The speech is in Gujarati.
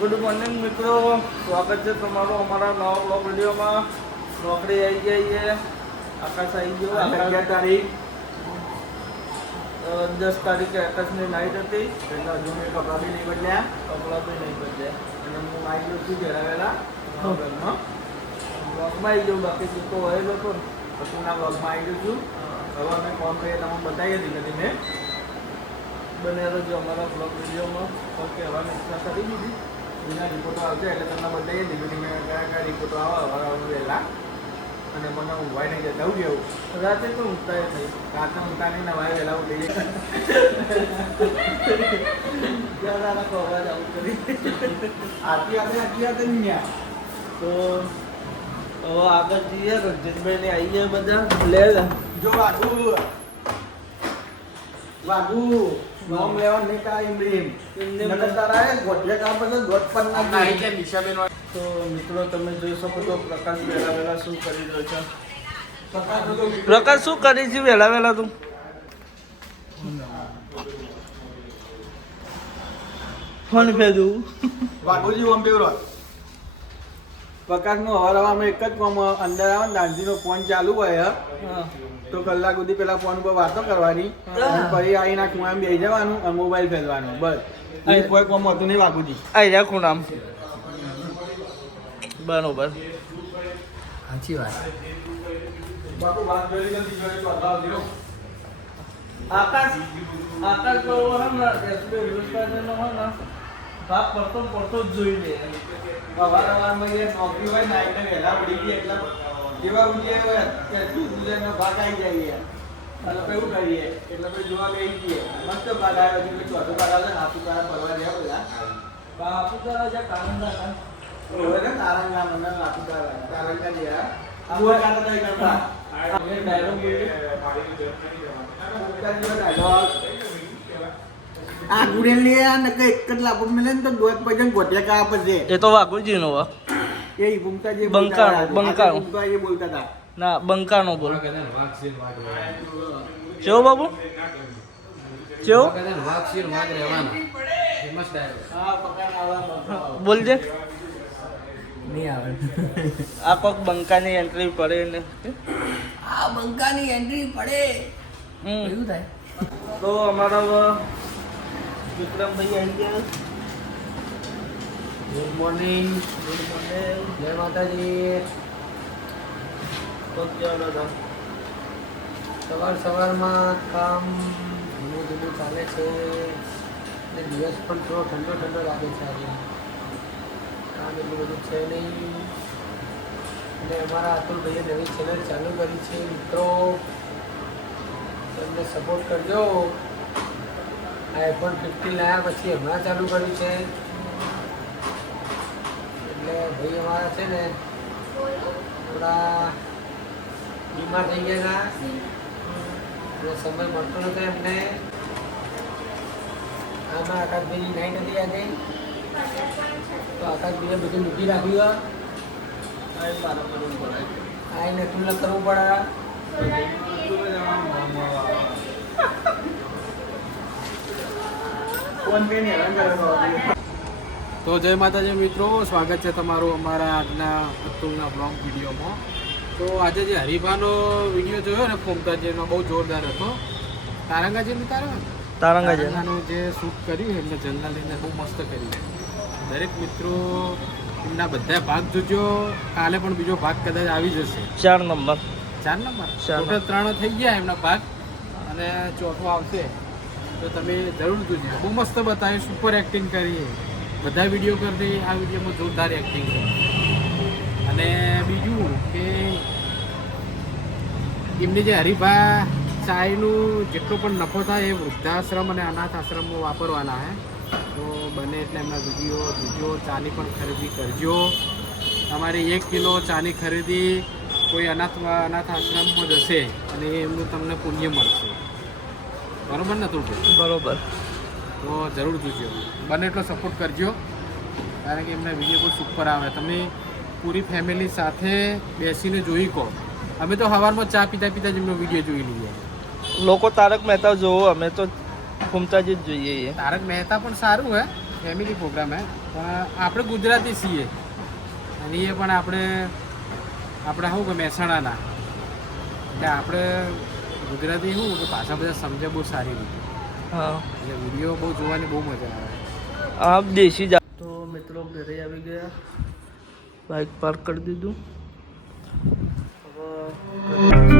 ગુડ મોર્નિંગ મિત્રો, સ્વાગત છે તમારું અમારા નવા બ્લોગ વિડીયોમાં. નોકરી આવી ગઈ છે, આકાશ આવી ગયો. 11 તારીખ 10 તારીખે આકાશની નાઇટ હતી, એટલે હજુ મેં કપડાં બી નહીં બદલ્યા કપડાં બી નહીં બદલ્યા. અને હું આવી ગયો છું ઘેરાવેલા ઘરમાં બ્લોગમાં આવી ગયો, બાકી તું તો હોય જ હતો ને. પશુના બ્લોગમાં આવી ગયો છું. હવે અમે ફોન કરીએ તમે બતાવીએ ધીમે ધીમે બને રહેજો અમારા બ્લોગ વિડીયોમાં. ઓકે, હવાની ઈચ્છા કરી દીધી. એના રિપોર્ટો આવશે એટલે તમને બતાવીએ ધીમે ધીમે કયા કયા રિપોર્ટો આવે હવારવાનું વહેલા. અને મને ઊંઘવાય નહીં જતા આવું જેવું રાતે તો ઊંઘતા નહીં, રાતના ઊંઘતા નહીં નવાય વહેલા ઉઠી જાય. જ્યાં રાખો અવાજ આવું કરી. આરતી આપણે નહીં તો હવે આગળ જઈએ. રણજીતભાઈ ને આવી ગયા બધા. લે જો વાગુ નોમ લેવા નહીં કા ઇમરીમ નકર તારા ગોઠિયા કામ પર દોત પર ના નાઈ કે નિશાબેન તો મિત્રો તમે જોઈ શકો છો પ્રકાશ વહેલા વહેલા શું કરી રહ્યો છે. પ્રકાશ શું કરી છે વહેલા વહેલા તું? ફોન ભેજું વાઘુજી ઓમ બેવરો પ્રકાશનો હવારમાં એક જ કોમ અંદર આવે ને દાંજીનો ફોન ચાલુ હોય તો કલાક સુધી પેલા ફોન ઉપર વાતો કરવાની અને ફરી આવીને ખૂણામાં બેસી જવાનું અને મોબાઈલ ફેરવાનો બસ અહીં કોઈ કોમ હતું નહીં વાઘુજી આઈ જા ખૂણામ. બરોબર, સાચી વાત. બાપુ વાત કરી નથી જોઈ તો અગાઉ દીરો આકાશ આકાશ તો હે ને એસબી હિન્દુસ્તાનનો હે ને ભાગ પડતો જ જોઈ લે. અવારવારમાં એ નોકરી હોય ને એટલે વહેલા પડી ગઈ એટલે જેવા ઉઠીએ હોય કે ગુજરાતનો ભાગ આવી જાય એટલે પછી એવું કરીએ એટલે પછી જોવા બેસી જઈએ મસ્ત ભાગ આવ્યો છે પછી ચોથો ભાગ આવે ને આપું તારા ફરવા રહ્યા બધા બાપુ તારા જે કાનંદા કાન હોય ને તારંગા મને આપું તારંગા જેવા આવું કાઢો તો કરતા એ ડાયલોગ બોલી. આ ગુડેલી આ નકે એક જ લાપો મળે ને તો દોત પજન ગોઠિયા કા પર છે એ તો વાઘુજીનો વા. એ ભૂમતા જે બંકાણો. ભૂમતા જે બોલતા હતા ના, બંકાનો બોલ. ચેવો બાબુ ચેવો હા પકડ આવા બોલજે. નહીં આવે. આ કોક બંકાની એન્ટ્રી પડે ને. આ બંકાની એન્ટ્રી પડે હમ. એવું થાય. તો અમારા વિક્રમભાઈ આવી ગયા. Good morning. Good morning. જય માતાજી. તો કેવો હતા? સવારમાં કામ ધીમું ધીમું ચાલે છે અને દિવસ પણ થોડો ઠંડો ઠંડો લાગે છે આજે. કામ એટલું બધું છે નહીં. અને અમારા અતુલભાઈએ નવી ચેનલ ચાલુ કરી છે મિત્રો, એમને સપોર્ટ કરજો. iPhone 15 લાવ્યા પછી હમણાં ચાલુ કર્યું છે એટલે ભાઈ અમારા છે ને થોડા બીમાર થઈ ગયા હતા અને સમય મળતો નતો એમને. આમાં આકાશભાઈની નાઈટ હતી આજે તો આકાશભાઈએ બધું મૂકી રાખ્યું. આ મારા કરવું પડે. આ એને તુલના કરવું પડે. ફોન કરીને હેરાન કરે તો જય માતાજી મિત્રો, સ્વાગત છે તમારું અમારા આજના અતુલના બ્લોગ વિડીયોમાં. તો આજે જે હરીફાનો વિડીયો જોયો ને ફોમતાજીનો બહુ જોરદાર હતો. તારંગાજીનું તારંગાનું જે શૂટ કર્યું એમને જનરલીને બહુ મસ્ત કર્યું. દરેક મિત્રો એમના બધા ભાગ જોજો. કાલે પણ બીજો ભાગ કદાચ આવી જશે. 4 નંબર. 4 નંબર ચાર ટોટલ 3 થઈ ગયા એમના ભાગ અને ચોથો આવશે તો તમે જરૂર જોજો. બહુ મસ્ત બતાવ્યું, સુપર એક્ટિંગ કરી. બધા વિડીયો કરતી આ વિડીયોમાં જોરદાર એક્ટિંગ છે. અને બીજું કે એમની જે હરીફા ચાયનું જેટલો પણ નફો થાય એ વૃદ્ધાશ્રમ અને અનાથ આશ્રમમાં વાપરવાના છે. તો બને એટલે એમના વિડીયો જોજો. ચાની પણ ખરીદી કરજો. તમારી 1 કિલો ચાની ખરીદી કોઈ અનાથ આશ્રમમાં જશે અને એમનું તમને પુણ્ય મળશે. બરોબર ને તું? બરોબર. તો જરૂર જોજો, બને એટલો સપોર્ટ કરજો કારણ કે એમના વિડીયો બહુ સુપર આવે. તમે પૂરી ફેમિલી સાથે બેસીને જોઈ કહો. અમે તો સવારમાં ચા પીતા પીતા જ એમનો વિડીયો જોઈ લઈએ. લોકો તારક મહેતા જોવો, અમે તો ફૂમતાજી જ જોઈએ. તારક મહેતા પણ સારું હે ફેમિલી પ્રોગ્રામ હે પણ આપણે ગુજરાતી છીએ અને એ પણ આપણે શું કે મહેસાણાના એટલે આપણે ગુજરાતી શું કે ભાષા બધા સમજે બહુ સારી રીતે હા એટલે વિડીયો બહુ જોવાની બહુ મજા આવે આપ દેશી જા તો મિત્રો ઘરે આવી ગયા બાઇક પાર્ક કરી દીધું હવે